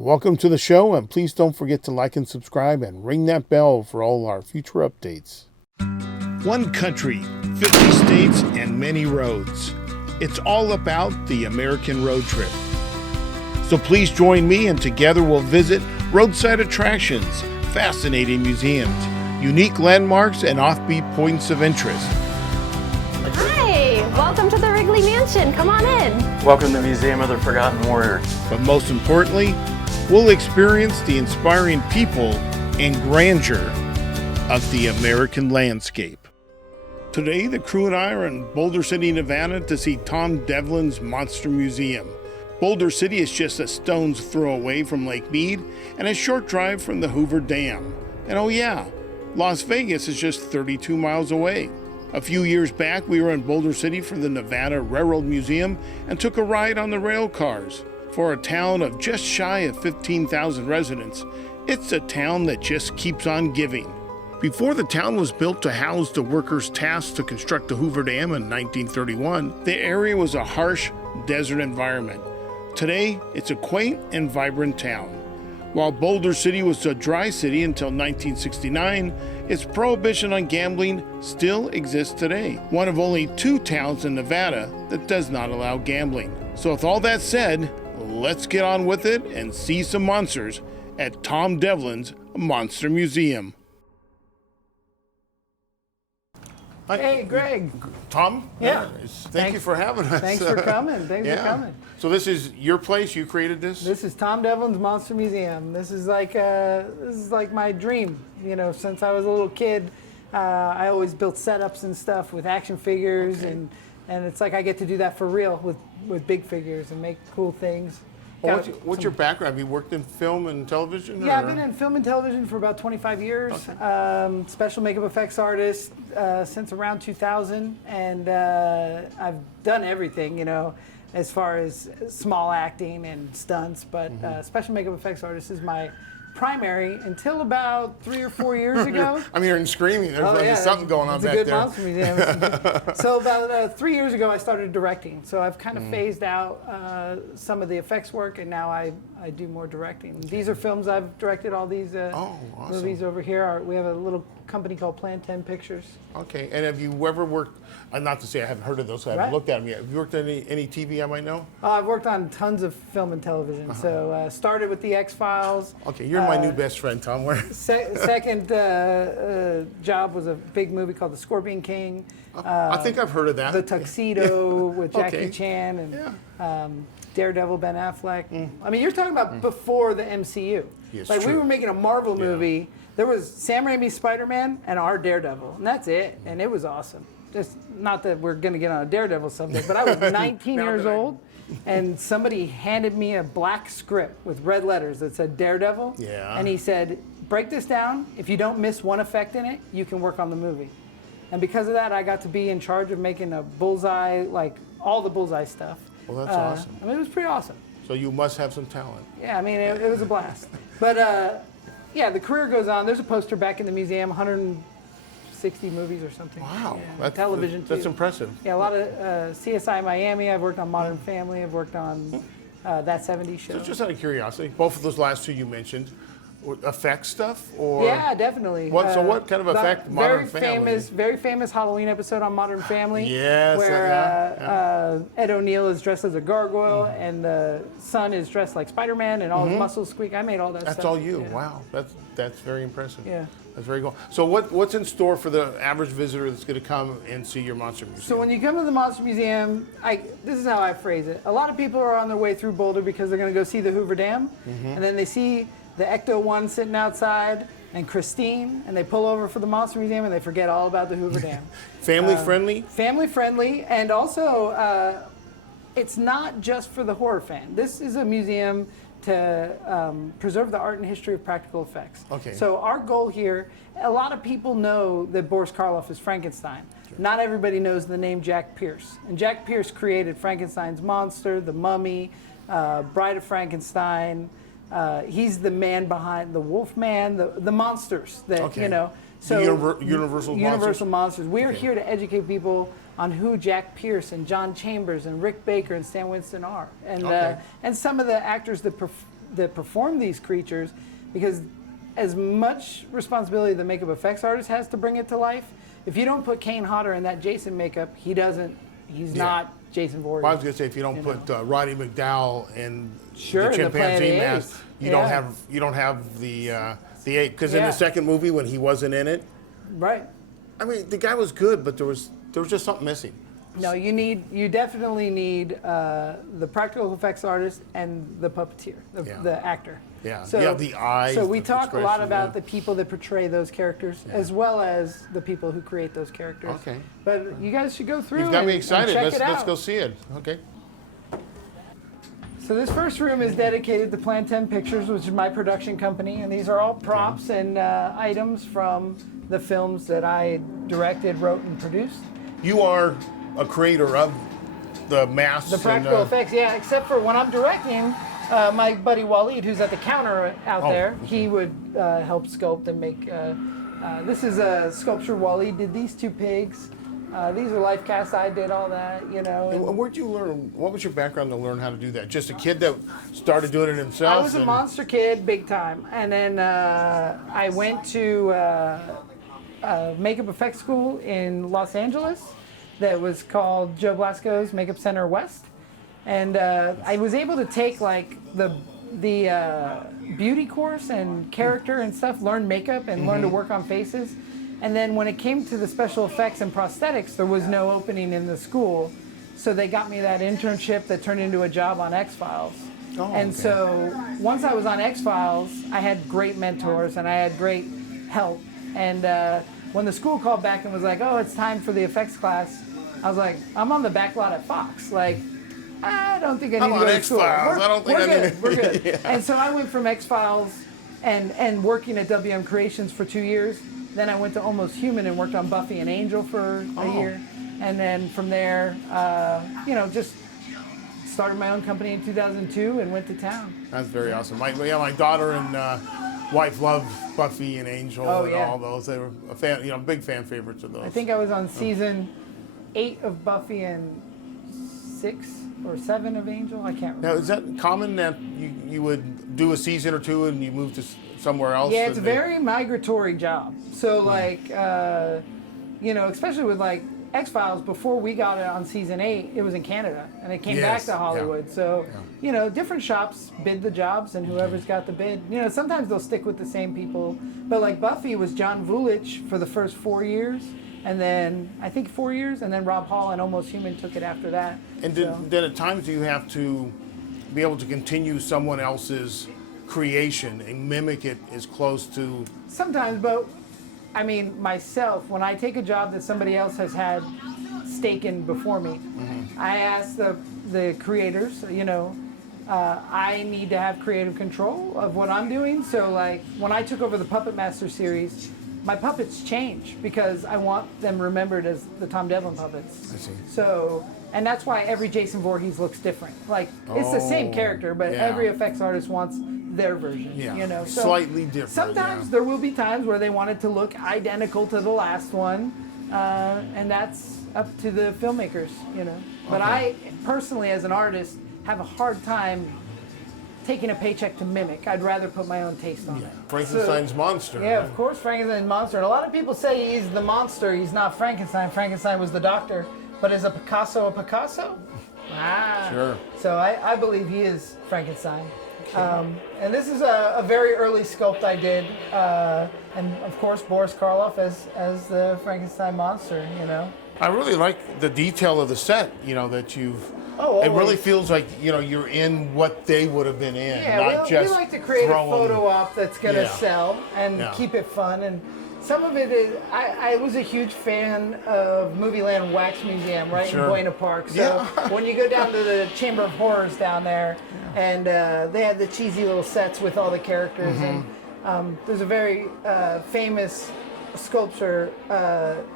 Welcome to the show, and please don't forget to like and subscribe and ring that bell for all our future updates. One country, 50 states, and many roads. It's all about the American road trip. So please join me, and together we'll visit roadside attractions, fascinating museums, unique landmarks, and offbeat points of interest. Hi, welcome to the Wrigley Mansion. Come on in. Welcome to the Museum of the Forgotten Warrior. But most importantly, we'll experience the inspiring people and grandeur of the American landscape. Today, the crew and I are in Boulder City, Nevada to see Tom Devlin's Monster Museum. Boulder City is just a stone's throw away from Lake Mead and a short drive from the Hoover Dam. And oh yeah, Las Vegas is just 32 miles away. A few years back, we were in Boulder City for the Nevada Railroad Museum and took a ride on the rail cars. For a town of just shy of 15,000 residents, it's a town that just keeps on giving. Before the town was built to house the workers tasked to construct the Hoover Dam in 1931, the area was a harsh desert environment. Today, it's a quaint and vibrant town. While Boulder City was a dry city until 1969, its prohibition on gambling still exists today. One of only 2 towns in Nevada that does not allow gambling. So with all that said, let's get on with it and see some monsters at Tom Devlin's Monster Museum. Hi. Hey, Greg. Tom? Yeah. Thank you for having us. Thanks for coming. Thanks for coming. So this is your place? You created this? This is Tom Devlin's Monster Museum. This is like my dream. You know, since I was a little kid, I always built setups and stuff with action figures, and it's like I get to do that for real with big figures and make cool things. Well, what's your background? Have you worked in film and television? Yeah, I've been in film and television for about 25 years. Okay. Special makeup effects artist since around 2000, and I've done everything, you know, as far as small acting and stunts, but special makeup effects artist is my primary until about 3 or 4 years ago. I'm hearing screaming. There's something going on back there. It's a good monster museum. So about 3 years ago, I started directing. So I've kind of phased out some of the effects work, and now I do more directing. These are films I've directed. All these awesome. movies over here. We have a little company called Plan 10 Pictures. Okay, and have you ever worked, not to say I haven't heard of those, so I haven't looked at them yet. Have you worked on any TV I might know? I've worked on tons of film and television. So started with the X-Files. Okay, you're my new best friend, Tom. Second job was a big movie called The Scorpion King. I think I've heard of that. The Tuxedo with Jackie Chan and Daredevil, Ben Affleck. I mean, you're talking about before the MCU. Yes, like true. We were making a Marvel movie. There was Sam Raimi's Spider-Man and our Daredevil, and that's it. And it was awesome. Just not that we're going to get on a Daredevil someday, but I was 19 years old, and somebody handed me a black script with red letters that said Daredevil. Yeah. And he said, break this down. If you don't miss one effect in it, you can work on the movie. And because of that, I got to be in charge of making a Bullseye, like all the Bullseye stuff. Well, that's awesome. I mean, it was pretty awesome. So you must have some talent. Yeah, I mean, it was a blast. But yeah, the career goes on. There's a poster back in the museum, 160 movies or something. Wow. Yeah, television, too. That's impressive. Yeah, a lot of CSI Miami. I've worked on Modern Family. I've worked on That 70s Show. So just out of curiosity, both of those last 2 you mentioned, effect stuff? Or Yeah, definitely. So what kind of effect? Modern Family? Very famous Halloween episode on Modern Family. Yes. Where Ed O'Neill is dressed as a gargoyle and the son is dressed like Spider-Man and all his muscles squeak. I made all that stuff. That's all you. Yeah. Wow. That's very impressive. Yeah. That's very cool. So what's in store for the average visitor that's going to come and see your Monster Museum? So when you come to the Monster Museum, this is how I phrase it. A lot of people are on their way through Boulder because they're going to go see the Hoover Dam, and then they see the Ecto-1 sitting outside and Christine, and they pull over for the Monster Museum and they forget all about the Hoover Dam. Family friendly? Family friendly, and also it's not just for the horror fan. This is a museum to preserve the art and history of practical effects. Okay. So our goal here, a lot of people know that Boris Karloff is Frankenstein. Sure. Not everybody knows the name Jack Pierce. And Jack Pierce created Frankenstein's monster, the Mummy, Bride of Frankenstein. He's the man behind the Wolfman, the monsters that, you know. So Universal monsters. We are here to educate people on who Jack Pierce and John Chambers and Rick Baker and Stan Winston are, and some of the actors that that perform these creatures, because as much responsibility the makeup effects artist has to bring it to life, if you don't put Kane Hodder in that Jason makeup, he's not Jason Voorhees. Well, I was going to say, if you don't put Roddy McDowell in Sure, the the chimpanzee Planet mask, Apes. you don't have the ape. Because in Yeah. the second movie, when he wasn't in it, Right. I mean, the guy was good, but there was just something missing. No, you definitely need the practical effects artist and the puppeteer, the actor. Yeah, So, the eyes. So we the talk a lot expression, about the people that portray those characters, as well as the people who create those characters. Okay. But you guys should go through. You've got me and excited. check Let's it out. let's go see it. Okay. So this first room is dedicated to Plan 10 Pictures, which is my production company, and these are all props and items from the films that I directed, wrote, and produced. You are a creator of the masks. The practical effects, yeah, except for when I'm directing, my buddy Waleed, who's at the counter out there, he would help sculpt and make. This is a sculpture Waleed did these two pigs. These are life casts. I did all that, you know. And where'd you learn? What was your background to learn how to do that? Just a kid that started doing it himself? I was a monster kid, big time. And then I went to makeup effects school in Los Angeles that was called Joe Blasco's Makeup Center West. And I was able to take like the beauty course and character and stuff, learn makeup and learn to work on faces. And then when it came to the special effects and prosthetics, there was no opening in the school. So they got me that internship that turned into a job on X-Files. And so once I was on X-Files, I had great mentors and I had great help. And when the school called back and was like, oh, it's time for the effects class, I was like, I'm on the back lot at Fox. Like, I don't think I need to go to school. I don't think I need to. We're good. And so I went from X-Files and working at WM Creations for 2 years. Then I went to Almost Human and worked on Buffy and Angel for a year. And then from there, just started my own company in 2002 and went to town. That's very awesome. My daughter and wife love Buffy and Angel and all those. They were big fan favorites of those. I think I was on season 8 of Buffy and 6 or 7 of Angel. I can't remember. Now, is that common that you would do a season or two and you move to somewhere else? Yeah, it's a very migratory job. So especially with like X-Files, before we got it on season 8, it was in Canada and it came back to Hollywood. Yeah. So, different shops bid the jobs and whoever's got the bid, sometimes they'll stick with the same people. But like Buffy was John Vulich for the first 4 years. And then, I think 4 years, and then Rob Hall and Almost Human took it after that. And then at times do you have to be able to continue someone else's creation and mimic it as close to... Sometimes, but I mean, myself, when I take a job that somebody else has had stake in before me, I ask the creators, I need to have creative control of what I'm doing. So like, when I took over the Puppet Master series, my puppets change because I want them remembered as the Tom Devlin puppets. I see. So, and that's why every Jason Voorhees looks different. Like, it's the same character, but every effects artist wants their version. Yeah, So slightly different. Sometimes there will be times where they want it to look identical to the last one, and that's up to the filmmakers, But I personally, as an artist, have a hard time taking a paycheck to mimic. I'd rather put my own taste on it. Frankenstein's monster. Yeah, of course, Frankenstein's monster. And a lot of people say he's the monster. He's not Frankenstein. Frankenstein was the doctor. But is a Picasso a Picasso? Sure. So I believe he is Frankenstein. And this is a very early sculpt I did. And of course, Boris Karloff as the Frankenstein monster, I really like the detail of the set, that you've... Oh, it really feels like, you're in what they would have been in, not just we like to create a photo op that's going to sell and keep it fun. And some of it is, I was a huge fan of Movieland Wax Museum right in Buena Park. So when you go down to the Chamber of Horrors down there, and they had the cheesy little sets with all the characters. And there's a very famous sculptor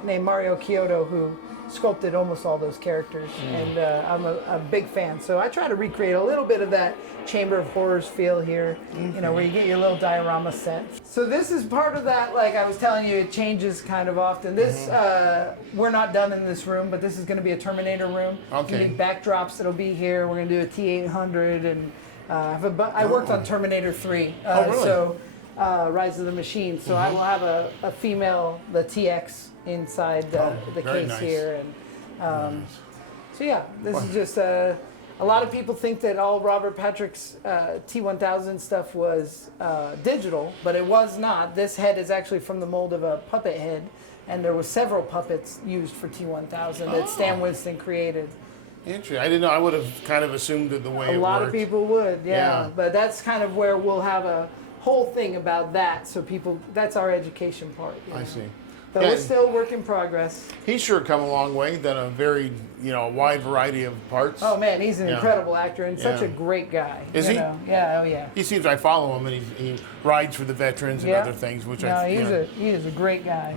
named Mario Chiodo who sculpted almost all those characters, and I'm a big fan. So I try to recreate a little bit of that Chamber of Horrors feel here, where you get your little diorama set. So this is part of that, like I was telling you, it changes kind of often. This, we're not done in this room, but this is going to be a Terminator room. Okay. You need backdrops that'll be here. We're going to do a T-800, and I worked on Terminator 3. Really? So Rise of the Machine. So I will have a female, the TX, inside the very case nice. here. And so yeah, this is just a lot of people think that all Robert Patrick's T1000 stuff was digital, but it was not. This head is actually from the mold of a puppet head, and there were several puppets used for T1000 that Stan Winston created. Interesting. I didn't know. I would have kind of assumed it the way it A lot worked. of people would, Yeah. but that's kind of where we'll have a whole thing about that, so people, that's our education part. You know? I see. But Yeah, we're still work in progress. He's sure come a long way, done a very, wide variety of parts. Oh man, he's an Yeah. incredible actor and such Yeah. a great guy. Is you he? know? Yeah, oh yeah. He seems, I follow him, and he rides for the veterans and Yeah. other things, which No, I. he is a great guy.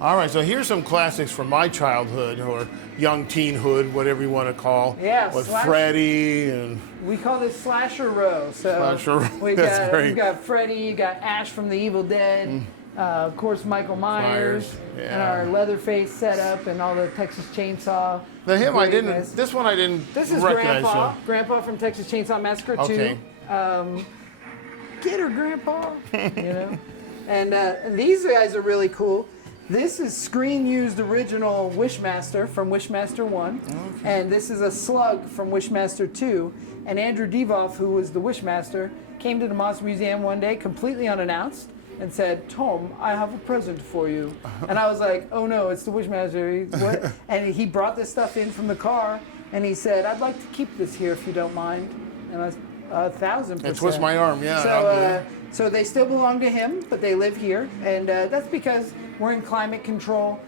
All right, so here's some classics from my childhood or young teenhood, whatever you want to call. Yeah, with slash- Freddy and We call this Slasher Row. So Slasher Row, we that's got great. you got Freddy, you got Ash from the Evil Dead, of course Michael Myers, yeah. and our Leatherface setup and all the Texas Chainsaw. the him I didn't. greatness. This one I didn't This is recognize. Grandpa. So. Grandpa from Texas Chainsaw Massacre 2. Okay. Get her, Grandpa. And these guys are really cool. This is screen-used original Wishmaster from Wishmaster 1. And this is a slug from Wishmaster 2. And Andrew Devoff, who was the Wishmaster, came to the Monster Museum one day completely unannounced and said, "Tom, I have a present for you." And I was like, "Oh no, it's the Wishmaster." What? And he brought this stuff in from the car, and he said, "I'd like to keep this here if you don't mind." And I was 1,000%. And twist my arm, yeah. So they still belong to him, but they live here, and that's because we're in climate control.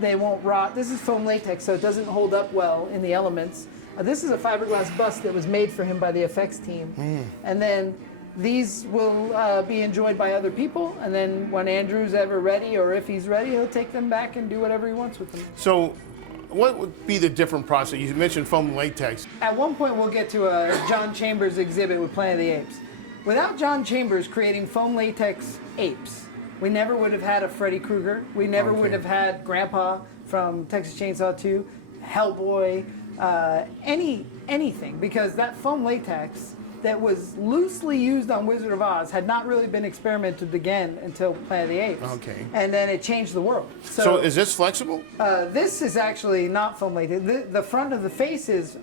They won't rot. This is foam latex, so it doesn't hold up well in the elements. This is a fiberglass bust that was made for him by the effects team. And then these will be enjoyed by other people, and then when Andrew's ever ready, or if he's ready, he'll take them back and do whatever he wants with them. So, what would be the different process? You mentioned foam latex. At one point, we'll get to a John Chambers exhibit with Planet of the Apes. Without John Chambers creating foam latex apes, we never would have had a Freddy Krueger. We never would have had Grandpa from Texas Chainsaw 2, Hellboy, anything, because that foam latex that was loosely used on Wizard of Oz had not really been experimented again until Planet of the Apes. Okay. And then it changed the world. So is this flexible? This is actually not foam latex. The front of the face is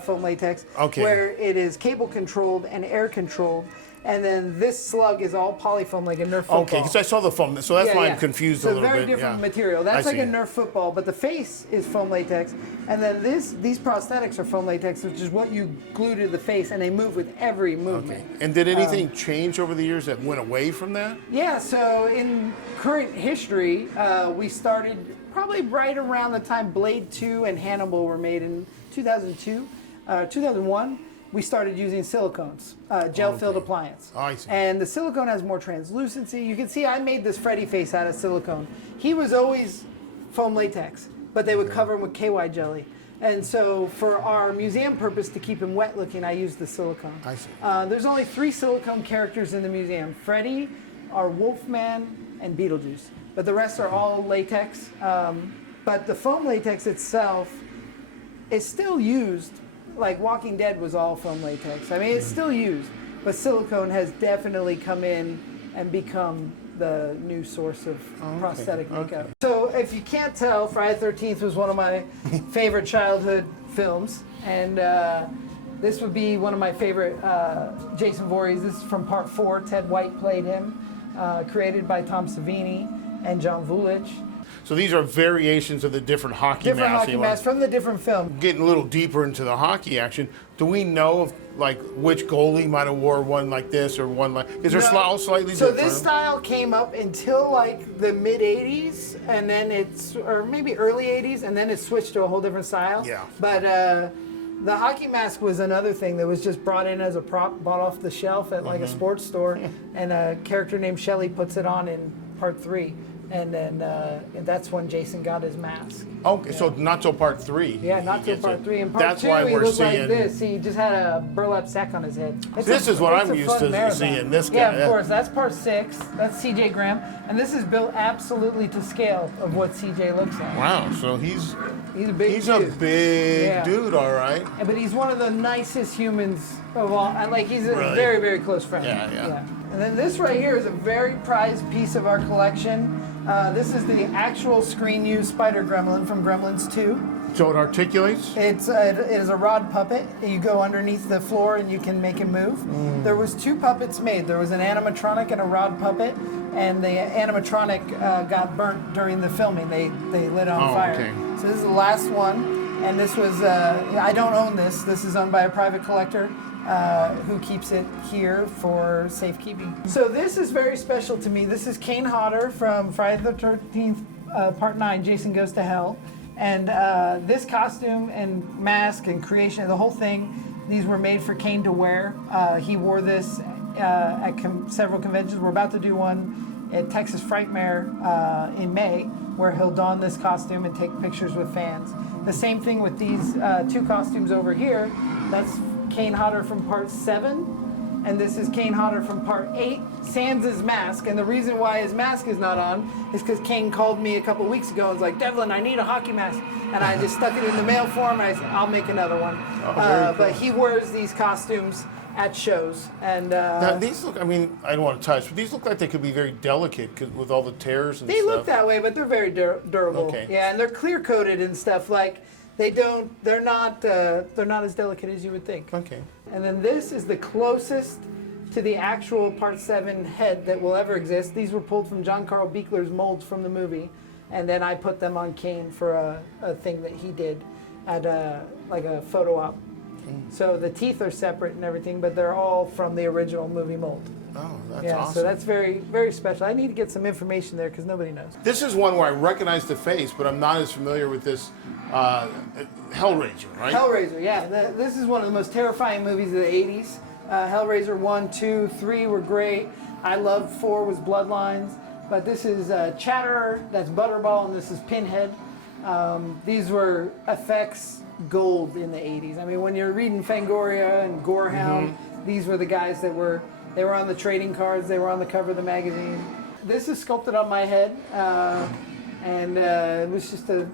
foam latex, Okay. where it is cable controlled and air controlled. And then this slug is all polyfoam, like a Nerf football. Okay, because I saw the foam, so that's why I'm confused a little bit. It's a very different material. That's like a Nerf football, but the face is foam latex. And then these prosthetics are foam latex, which is what you glue to the face, and they move with every movement. Okay. And did anything change over the years that went away from that? Yeah, so in current history, we started probably right around the time Blade 2 and Hannibal were made in 2002, 2001. We started using silicones, gel-filled appliance. Oh, I see. And the silicone has more translucency. You can see I made this Freddy face out of silicone. He was always foam latex, but they would cover him with KY jelly. And so for our museum purpose, to keep him wet looking, I used the silicone. I see. There's only 3 silicone characters in the museum: Freddy, our Wolfman, and Beetlejuice. But the rest are all latex. But the foam latex itself is still used. Like Walking Dead was all foam latex. I mean, it's still used, but silicone has definitely come in and become the new source of prosthetic makeup. So if you can't tell, Friday the 13th was one of my favorite childhood films, and this would be one of my favorite Jason Voorhees. This is from part 4. Ted White played him, created by Tom Savini and John Vulich. So these are variations of the different hockey masks. Different hockey masks from the different film. Getting a little deeper into the hockey action, do we know if, like, which goalie might have wore one like this or one like? Is there all slightly so different? So this style came up until like the mid '80s, and then or maybe early '80s, and then it switched to a whole different style. Yeah. But the hockey mask was another thing that was just brought in as a prop, bought off the shelf at like a sports store, and a character named Shelley puts it on in part 3. And then that's when Jason got his mask. Okay, so not till part 3. Yeah, not till part 3. In part that's 2, why he we're looked seeing. like this. He just had a burlap sack on his head. This is what I'm used to seeing. This guy. Yeah, of course. That's part 6. That's CJ Graham, and this is built absolutely to scale of what CJ looks like. Wow, so he's a big He's dude. a big dude, all right. But he's one of the nicest humans Like he's a Really? very, very close friend. Yeah. And then this right here is a very prized piece of our collection. This is the actual screen-used spider gremlin from Gremlins 2. So it articulates? It is a rod puppet. You go underneath the floor and you can make it move. There was 2 puppets made. There was an animatronic and a rod puppet, and the animatronic got burnt during the filming. They lit it on fire. Okay. So this is the last one, and this was, I don't own this. This is owned by a private collector who keeps it here for safekeeping. So this is very special to me. This is Kane Hodder from Friday the 13th, Part 9, Jason Goes to Hell. And this costume and mask and creation, the whole thing, these were made for Kane to wear. He wore this at several conventions. We're about to do one at Texas Frightmare in May, where he'll don this costume and take pictures with fans. The same thing with these 2 costumes over here. That's Kane Hodder from Part 7. And this is Kane Hodder from Part 8, sans his mask. And the reason why his mask is not on is because Kane called me a couple weeks ago and was like, Devlin, I need a hockey mask. And I just stuck it in the mail for him, and I said, I'll make another one. Very cool. But he wears these costumes at shows. And Now, these look, I mean, I don't want to touch, but these look like they could be very delicate with all the tears and they stuff. look that way, but they're very durable. Okay. Yeah, and they're clear-coated and stuff. Like, they're not as delicate as you would think. Okay. And then this is the closest to the actual Part 7 head that will ever exist. These were pulled from John Carl Buechler's molds from the movie, and then I put them on Kane for a thing that he did at like a photo op. So the teeth are separate and everything, but they're all from the original movie mold. Oh, that's Yeah, awesome. so that's very, very special. I need to get some information there because nobody knows. This is one where I recognize the face, but I'm not as familiar with this Hellraiser, right? Hellraiser, yeah. This is one of the most terrifying movies of the 80s. Hellraiser 1, 2, 3 were great. I loved 4 was Bloodlines. But this is Chatterer, that's Butterball, and this is Pinhead. These were effects gold in the 80s. I mean, when you're reading Fangoria and Gorehound, these were the guys they were on the trading cards, they were on the cover of the magazine. This is sculpted on my head, and it was just a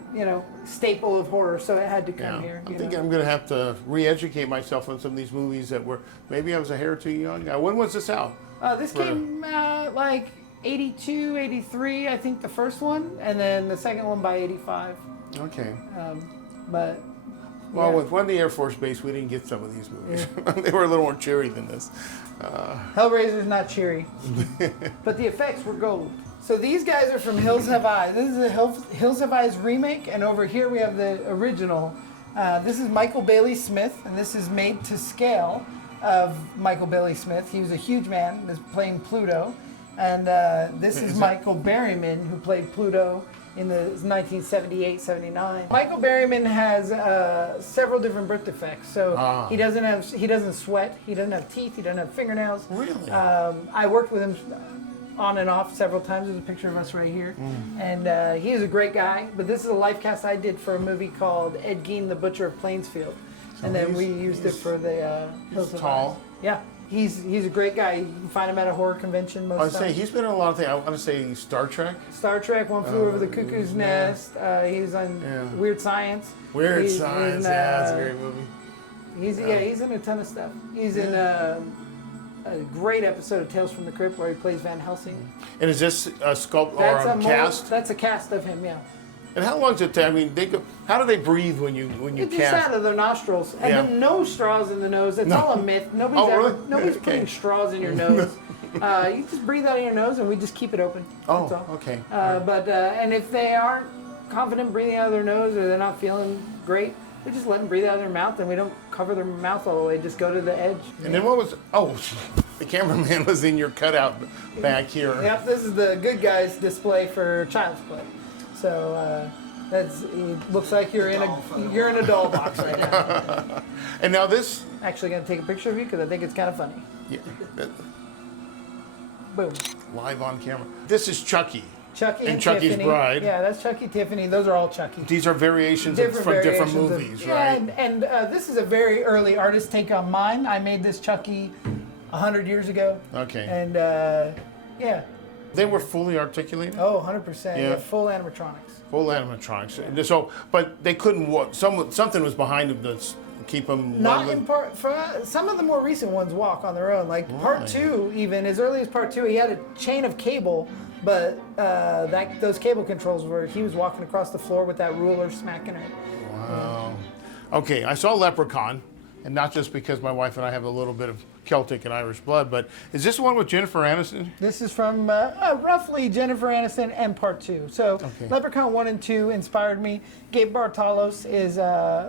staple of horror, so it had to come here. I think I'm going to have to re-educate myself on some of these movies that were, maybe I was a hair too young. When was this out? This came out like 82, 83, I think the first one, and then the second one by 85. Okay. But Well, yeah. with One Day Air Force Base, we didn't get some of these movies. They were a little more cheery than this. Hellraiser's not cheery, but the effects were gold. So these guys are from Hills Have Eyes. This is a Hills Have Eyes remake, and over here we have the original. This is Michael Bailey Smith, and this is made to scale of Michael Bailey Smith. He was a huge man, was playing Pluto. And this is Michael Berryman, who played Pluto in the 1978-79. Michael Berryman has several different birth defects. So he doesn't sweat, he doesn't have teeth, he doesn't have fingernails. Really? I worked with him on and off several times. There's a picture of us right here. And he is a great guy. But this is a life cast I did for a movie called Ed Gein, the Butcher of Plainsfield. And then we used it for the Hills of tall. Eyes. Yeah. He's a great guy. You can find him at a horror convention most of the time. He's been in a lot of things. I want to say Star Trek. Star Trek, One Flew Over the Cuckoo's Nest. He's on Weird Science. Weird Science, that's a great movie. He's in a ton of stuff. He's in a great episode of Tales from the Crypt where he plays Van Helsing. And is this a sculpt or a cast? That's a cast of him, yeah. And how long does it take? I mean, how do they breathe when you It just cast? out of their nostrils. And then no straws in the nose. It's all a myth. Nobody's putting straws in your nose. You just breathe out of your nose and we just keep it open. That's all. Okay. And if they aren't confident breathing out of their nose or they're not feeling great, we just let them breathe out of their mouth and we don't cover their mouth all the way. Just go to the edge. And then what was? The cameraman was in your cutout back here. Yep, this is the good guys display for Child's Play. So it looks like you're in a doll box right now. And now this. Actually, gonna take a picture of you because I think it's kind of funny. Yeah, Boom. live on camera. This is Chucky. Chucky and Chucky's Tiffany. Bride. Yeah, that's Chucky, Tiffany. Those are all Chucky. These are variations from different movies, right? And this is a very early artist take on mine. I made this Chucky 100 years ago. Okay. And yeah. They were fully articulated? Oh, 100%. Yeah. Yeah, full animatronics. Full animatronics. So, but they couldn't walk. Something was behind them keep them? Not in part. Some of the more recent ones walk on their own. Like part 2, even as early as part 2, he had a chain of cable, but those cable controls were he was walking across the floor with that ruler smacking it. Wow. Okay, I saw Leprechaun, and not just because my wife and I have a little bit of Celtic and Irish blood, but is this the one with Jennifer Aniston? This is from roughly Jennifer Aniston and part 2. So Leprechaun 1 and 2 inspired me. Gabe Bartalos is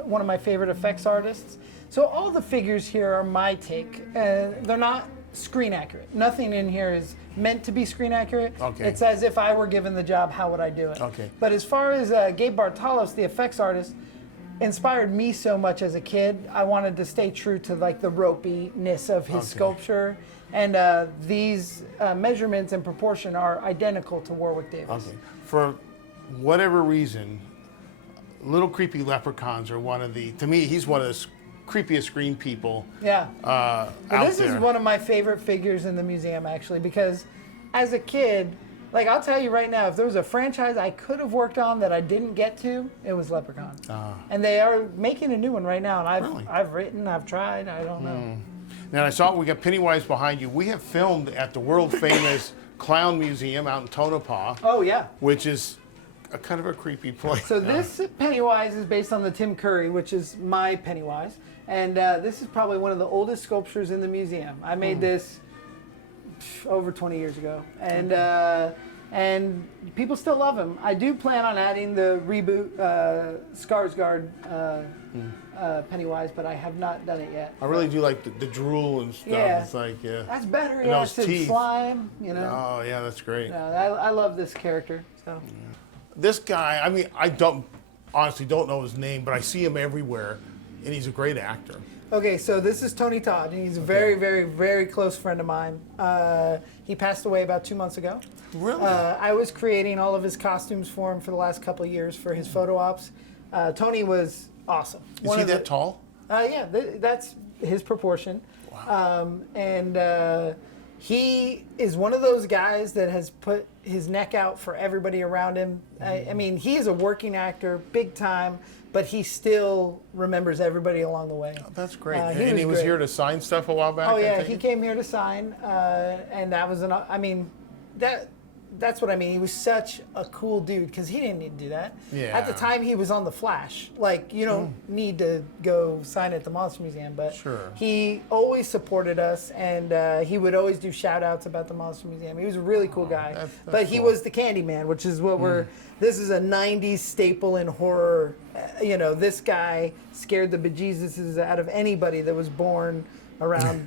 one of my favorite effects artists. So all the figures here are my take. They're not screen accurate. Nothing in here is meant to be screen accurate. Okay. It's as if I were given the job, how would I do it? Okay. But as far as Gabe Bartalos, the effects artist, inspired me so much as a kid. I wanted to stay true to like the ropiness of his sculpture, and these measurements and proportion are identical to Warwick Davis. Okay. For whatever reason, little creepy leprechauns are one of the. To me, he's one of the creepiest screen people. Yeah. Out this there. is one of my favorite figures in the museum, actually, because as a kid. Like, I'll tell you right now, if there was a franchise I could have worked on that I didn't get to, it was Leprechaun. And they are making a new one right now, and I've written, I've tried, I don't know. Now, I saw we got Pennywise behind you. We have filmed at the world-famous Clown Museum out in Tonopah. Oh, yeah. Which is a kind of a creepy place. So this Pennywise is based on the Tim Curry, which is my Pennywise. And this is probably one of the oldest sculptures in the museum. I made this over 20 years ago, and people still love him. I do plan on adding the reboot Skarsgård Pennywise, but I have not done it yet. I really do like the drool and stuff. Yeah. It's like, that's better. And Yeah, those it's teeth. slime, you know. Oh yeah, that's great. I love this character. So This guy, I mean, I honestly don't know his name, but I see him everywhere, and he's a great actor. okay, so this is Tony Todd, and he's a very, very, very close friend of mine. He passed away about 2 months ago. Really? I was creating all of his costumes for him for the last couple of years for his photo ops. Tony was awesome. Is he that tall? Yeah, that's his proportion. Wow. He is one of those guys that has put his neck out for everybody around him. I mean, he is a working actor, big time, but he still remembers everybody along the way. Oh, that's great. He was great. here to sign stuff a while back? Oh I yeah, think? he came here to sign, and that was that's what I mean. He was such a cool dude because he didn't need to do that. Yeah. At the time, he was on The Flash. Like, you don't need to go sign at the Monster Museum, but Sure. he always supported us, and he would always do shout outs about the Monster Museum. He was a really cool guy. that's But he cool. was the Candyman, which is what this is a 90s staple in horror. This guy scared the bejesuses out of anybody that was born around,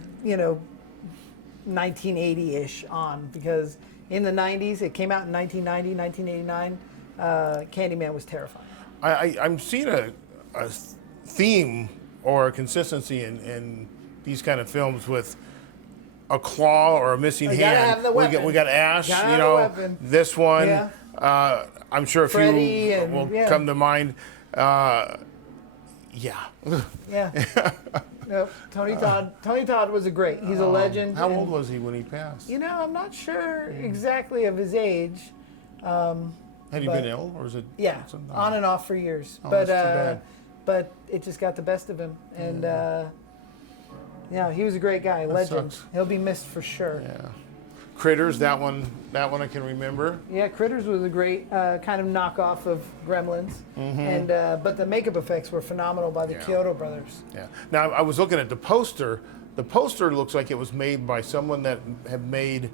1980-ish on, because in the 90s, it came out in 1990, 1989, Candyman was terrifying. I'm seeing a theme or a consistency in these kind of films with a claw or a missing You hand. gotta have the weapon. We got Ash, Gotta have the weapon. this one. Yeah. I'm sure a Freddy few and- will yeah. come to mind. Yeah. Yeah. Nope. Tony Todd was a great. He's a legend. How and, old was he when he passed? I'm not sure exactly of his age. Had he but- been ill, or is it? Yeah, something? on and off for years. Oh, but that's too bad. but it just got the best of him, and he was a great guy, legend. sucks. He'll be missed for sure. Yeah. Critters, that one I can remember. Yeah, Critters was a great kind of knockoff of Gremlins, and but the makeup effects were phenomenal by the Kyoto brothers. Yeah. Now I was looking at the poster. The poster looks like it was made by someone that had made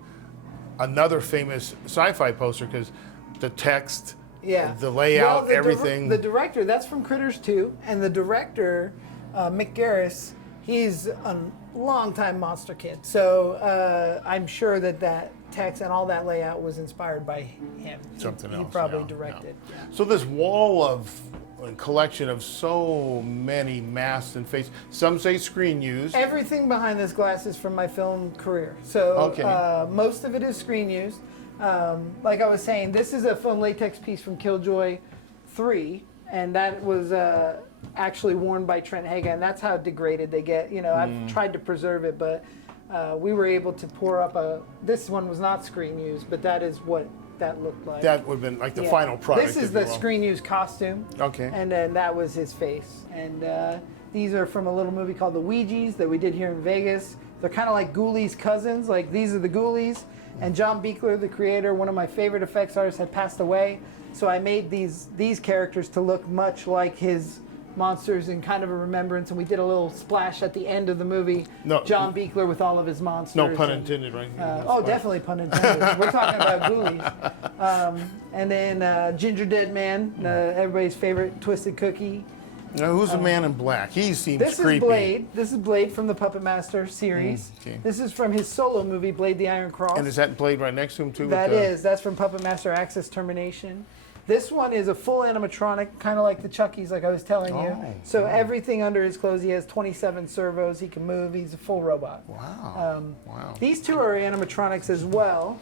another famous sci-fi poster because the text, Yeah, the layout, Well, everything. The director, that's from Critters 2, and the director, Mick Garris, he's a longtime Monster kid. So I'm sure that text and all that layout was inspired by him. Something he else, probably yeah, directed. yeah. So this wall of a collection of so many masks and faces. Some say screen used. Everything behind this glass is from my film career. So Okay. most of it is screen used. Like I was saying, this is a foam latex piece from Killjoy 3, and that was actually worn by Trent Haga, and that's how degraded they get. I've tried to preserve it, but we were able to pour up this one was not screen used, but that is what that looked like. That would have been like the Yeah. final product. This is if the you will. screen used costume. Okay. And then that was his face. And These are from a little movie called The Ouijas that we did here in Vegas. They're kind of like Ghoulies' cousins. Like, these are the Ghoulies. And John Buechler, the creator, one of my favorite effects artists, had passed away. So I made these characters to look much like his monsters in kind of a remembrance. And we did a little splash at the end of the movie. No. John Buechler with all of his monsters. No pun intended, right? Definitely pun intended. We're talking about Ghoulies. And then Ginger Dead Man, everybody's favorite Twisted Cookie. Now, who's the man in black? He seems This creepy. is Blade. This is Blade from the Puppet Master series. Okay. This is from his solo movie, Blade the Iron Cross. And is that Blade right next to him, too? That's from Puppet Master Access Termination. This one is a full animatronic, kind of like the Chuckies, like I was telling you. So everything under his clothes, he has 27 servos. He can move. He's a full robot. Wow. Wow. These two are animatronics as well.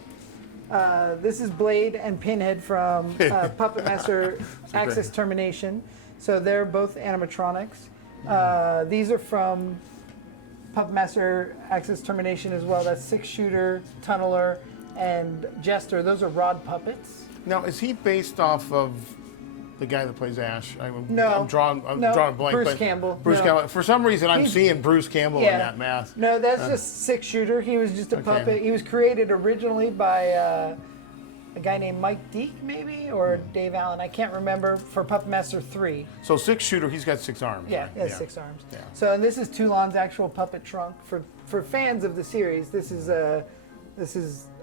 This is Blade and Pinhead from Puppet Master Access Termination. So they're both animatronics. These are from Puppet Master Access Termination as well. That's Six Shooter, Tunneler, and Jester. Those are rod puppets. Now, is he based off of the guy that plays Ash? No. I'm drawing a blank. Bruce Campbell. Bruce No. Campbell. For some reason, I'm seeing Bruce Campbell in that mask. No, that's just Six Shooter. He was just a puppet. He was created originally by a guy named Mike Deek, maybe, or Dave Allen. I can't remember, for Puppet Master 3. So Six Shooter, he's got 6 arms. Yeah, right? he has 6 arms. Yeah. So, and this is Toulon's actual puppet trunk. For fans of the series, this is a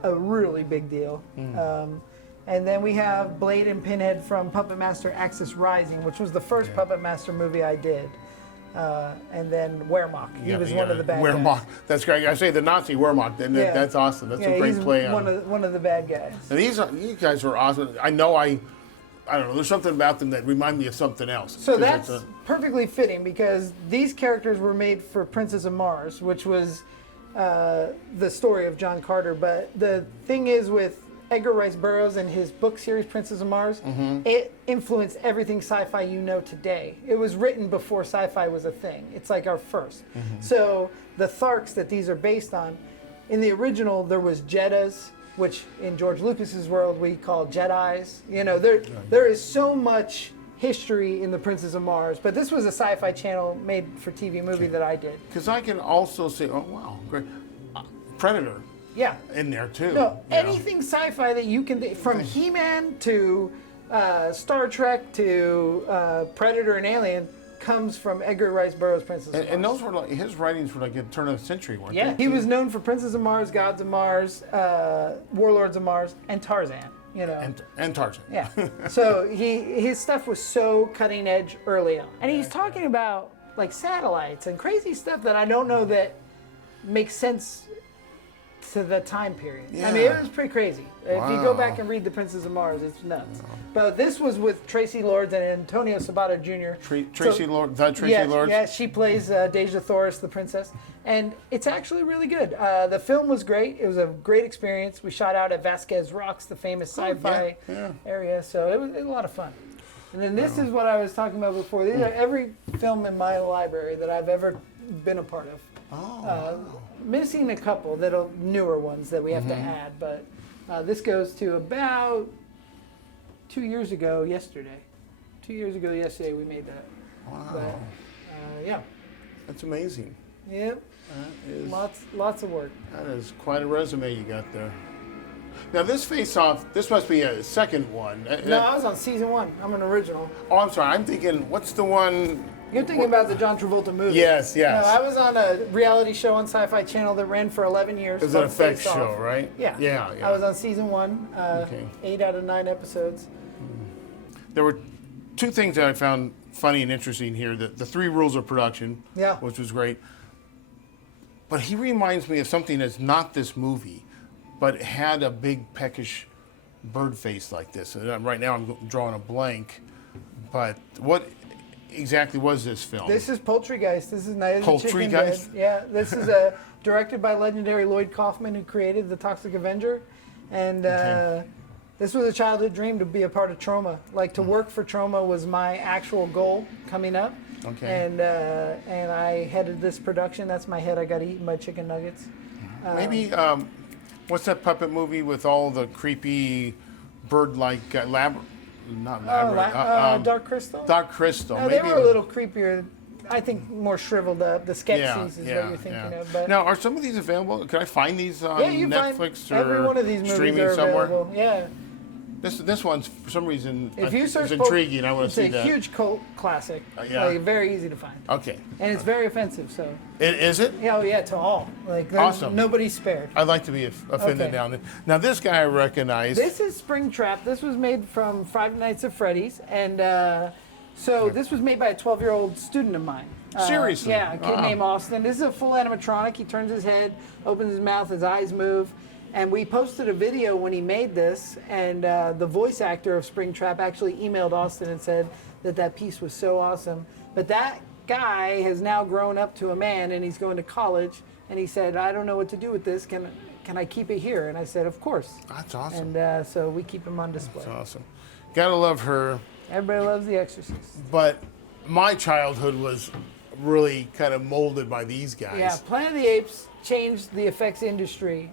really big deal. And then we have Blade and Pinhead from Puppet Master Axis Rising, which was the first Puppet Master movie I did. And then Wehrmacht. He was one of the bad Wehrmacht. guys. That's great. I say the Nazi Wehrmacht, and that's awesome. That's a great he's play. one of the bad guys. And you guys are awesome. I don't know. There's something about them that remind me of something else. So that's perfectly fitting, because these characters were made for Princess of Mars, which was the story of John Carter. But the thing is, with Edgar Rice Burroughs and his book series, Princess of Mars, it influenced everything sci-fi you know today. It was written before sci-fi was a thing. It's like our first. So the Tharks that these are based on, in the original, there was Jeddas, which in George Lucas's world we call Jedis. You know, there is so much history in the Princess of Mars, but this was a Sci-Fi Channel made for TV movie that I did. Because I can also say, oh wow, great, Predator. Yeah. In there too. No, anything sci-fi that you can, from He-Man to Star Trek to Predator and Alien, comes from Edgar Rice Burroughs' Princess of Mars. And those were like, his writings were like at the turn of the century, weren't Yeah, they? he was known for Princess of Mars, Gods of Mars, Warlords of Mars, and Tarzan. You know. And Tarzan. Yeah. So his stuff was so cutting edge early on. And he's talking about like satellites and crazy stuff that I don't know that makes sense to the time period. Yeah. I mean, it was pretty crazy. If you go back and read The Princess of Mars, it's nuts. But this was with Tracy Lords and Antonio Sabato Jr. Tracy Lords? Yeah, she plays Deja Thoris, the princess. And it's actually really good. The film was great. It was a great experience. We shot out at Vasquez Rocks, the famous sci-fi area. So it was a lot of fun. And then this is what I was talking about before. These are every film in my library that I've ever been a part of. Missing a couple newer ones that we have to add, but this goes to about 2 years ago yesterday. 2 years ago yesterday we made that. Wow. But, yeah. That's amazing. Yep. Lots of work. That is quite a resume you got there. Now this face-off, this must be a second one. No, I was on season 1. I'm an original. Oh, I'm sorry. I'm thinking, what's the one? You're thinking about the John Travolta movie. Yes. No, I was on a reality show on Sci-Fi Channel that ran for 11 years. It was an called effects Face Off. show, right? Yeah. I was on season 1, 8 out of 9 episodes. There were 2 things that I found funny and interesting here. The 3 rules of production, which was great. But he reminds me of something that's not this movie, but had a big peckish bird face like this. And right now I'm drawing a blank. But what exactly was this film? This is Poultrygeist. This is Night of the Chicken Dead. Poultrygeist? Yeah, this is directed by legendary Lloyd Kaufman, who created The Toxic Avenger. And this was a childhood dream to be a part of Troma. Like, to work for Troma was my actual goal coming up. Okay. And I headed this production. That's my head. I got eaten by chicken nuggets. Maybe, what's that puppet movie with all the creepy bird-like Dark Crystal? Dark Crystal. No, they were a little creepier I think more shriveled up. The Skeksis is what you're thinking of. But now, are some of these available? Can I find these on you Netflix find every one of these or movies streaming are somewhere? available. Yeah. This one's, for some reason, If you search is intriguing. I want to see it's a that. huge cult classic. Yeah. Like, very easy to find. Okay. And it's very offensive, so. Is it? Yeah, to all. Like, there's Awesome. Nobody's spared. I'd like to be offended Okay. down there. Now, this guy I recognize. This is Springtrap. This was made from Five Nights at Freddy's, and so this was made by a 12-year-old student of mine. Seriously? Yeah, a kid Wow. named Austin. This is a full animatronic. He turns his head, opens his mouth, his eyes move. And we posted a video when he made this, and the voice actor of Springtrap actually emailed Austin and said that piece was so awesome. But that guy has now grown up to a man, and he's going to college, and he said, I don't know what to do with this. Can I keep it here? And I said, of course. That's awesome. And so we keep him on display. That's awesome. Gotta love her. Everybody loves The Exorcist. But my childhood was really kind of molded by these guys. Yeah, Planet of the Apes changed the effects industry.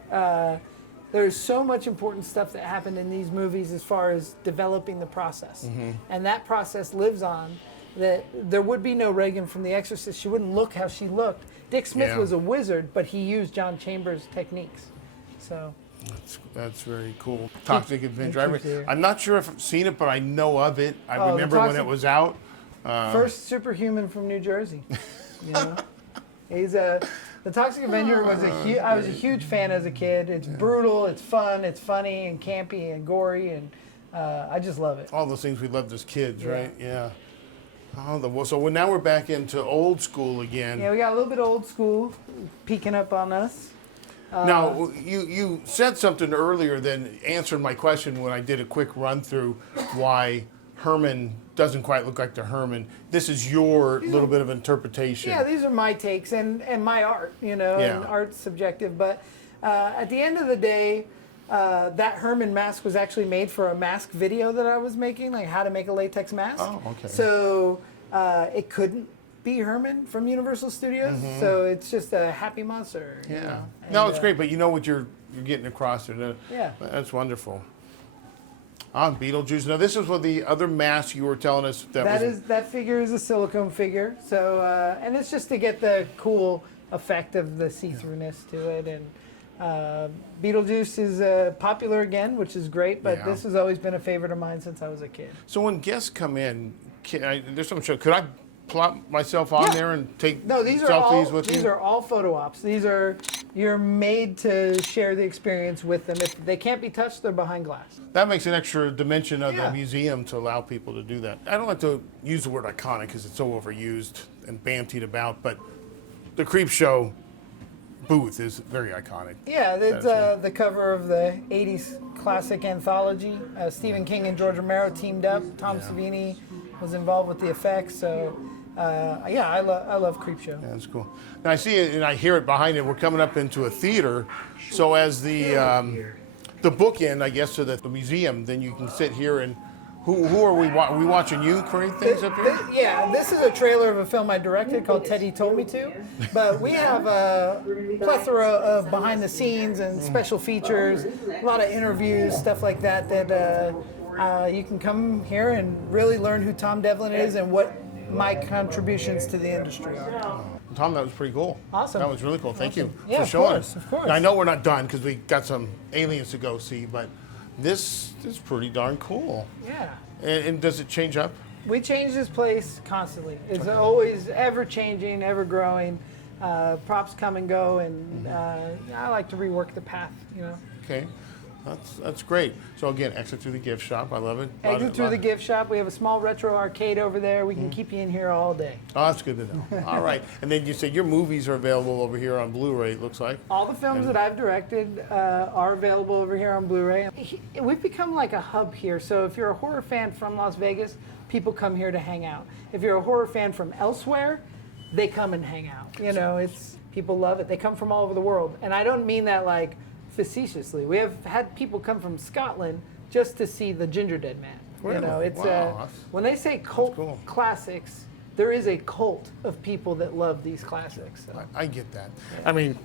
There's so much important stuff that happened in these movies as far as developing the process. And that process lives on. That there would be no Reagan from The Exorcist. She wouldn't look how she looked. Dick Smith was a wizard, but he used John Chambers' techniques. So That's very cool. Toxic Adventure. I'm not sure if I've seen it, but I know of it. I remember when it was out. First superhuman from New Jersey. You know, he's the Toxic Avenger was I was a huge fan as a kid. It's brutal, it's fun, it's funny and campy and gory, and I just love it. All those things we loved as kids, right? Yeah. So now we're back into old school again. Yeah, we got a little bit old school peeking up on us. Now, you said something earlier that answered my question when I did a quick run through why Herman doesn't quite look like the Herman. This is your little bit of interpretation. Yeah, these are my takes and my art, and art's subjective. But at the end of the day, that Herman mask was actually made for a mask video that I was making, like how to make a latex mask. Oh, okay. So it couldn't be Herman from Universal Studios, so it's just a happy monster. Yeah. No, it's great, but you know what you're getting across there. Yeah. That's wonderful. Beetlejuice. Now, this is what the other mask you were telling us that figure is a silicone figure. So and it's just to get the cool effect of the see-throughness to it. And Beetlejuice is popular again, which is great. But this has always been a favorite of mine since I was a kid. So when guests come in, there's some show. Could I plop myself on there and take selfies with you? These are all photo ops. You're made to share the experience with them. If they can't be touched, they're behind glass. That makes an extra dimension of the museum to allow people to do that. I don't like to use the word iconic because it's so overused and bantied about, but the Creep Show booth is very iconic. Yeah, it's the cover of the 80s classic anthology. Stephen King and George Romero teamed up. Tom Savini was involved with the effects, so I love Creepshow. Yeah, that's cool. Now I see it and I hear it behind it. We're coming up into a theater, so as the bookend, I guess, to the museum, then you can sit here and who are we? Are we watching you create things up here? This is a trailer of a film I directed called Teddy Told Me To, but we have a plethora of behind the scenes and special features, a lot of interviews, stuff like that you can come here and really learn who Tom Devlin is and what my contributions to the industry are. Tom, that was pretty cool. Awesome. That was really cool. Thank you Yeah, for of showing course, us. of course. Now, I know we're not done because we got some aliens to go see, but this is pretty darn cool. Yeah. And does it change up? We change this place constantly. It's always ever changing, ever growing. Props come and go, and I like to rework the path, Okay. That's great. So again, exit through the gift shop. I love it. Exit through the gift shop. We have a small retro arcade over there. We can keep you in here all day. Oh, that's good to know. All right. And then you said your movies are available over here on Blu-ray, it looks like. All the films that I've directed are available over here on Blu-ray. We've become like a hub here. So if you're a horror fan from Las Vegas, people come here to hang out. If you're a horror fan from elsewhere, they come and hang out. People love it. They come from all over the world. And I don't mean that like facetiously. We have had people come from Scotland just to see the Ginger Dead Man. Really? It's Wow, when they say cult cool. classics, there is a cult of people that love these classics. So. I get that. I mean,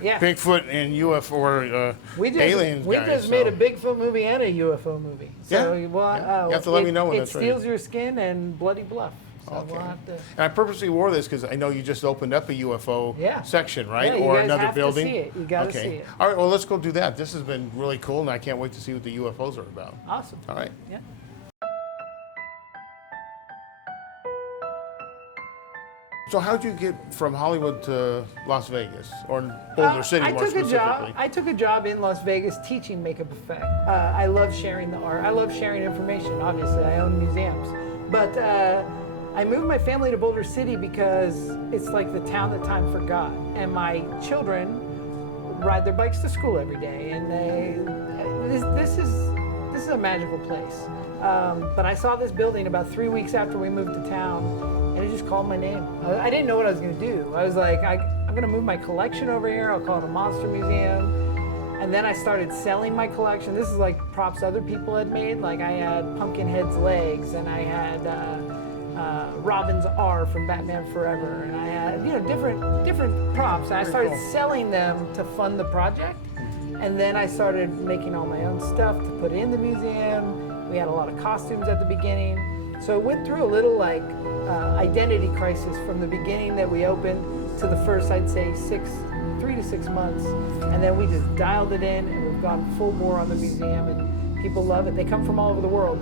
Yeah. Bigfoot and UFO or aliens We guys, just so. made a Bigfoot movie and a UFO movie. So Yeah. You have to let me know when it that's ready. steals your skin and Bloody Bluff. So Okay. we'll have to. And I purposely wore this because I know you just opened up a UFO Yeah. section, right? Yeah, you or guys another have to building. see it. You gotta okay. see it. All right. Well, let's go do that. This has been really cool, and I can't wait to see what the UFOs are about. Awesome. All right. Yeah. So how'd you get from Hollywood to Las Vegas or Boulder City I more took specifically? I took a job in Las Vegas teaching makeup effect. I love sharing the art. I love sharing information. Obviously, I own museums, but I moved my family to Boulder City because it's like the town that time forgot. And my children ride their bikes to school every day, and this is a magical place. But I saw this building about 3 weeks after we moved to town. And it just called my name. I didn't know what I was going to do. I was like, I'm going to move my collection over here. I'll call it a monster museum. And then I started selling my collection. This is like props other people had made. Like I had Pumpkinhead's legs, and I had Robin's R from Batman Forever, and I had different props. And I started selling them to fund the project. And then I started making all my own stuff to put in the museum. We had a lot of costumes at the beginning. So it went through a little identity crisis from the beginning that we opened to the first, I'd say, 3 to 6 months. And then we just dialed it in, and we've gone full bore on the museum, and people love it. They come from all over the world.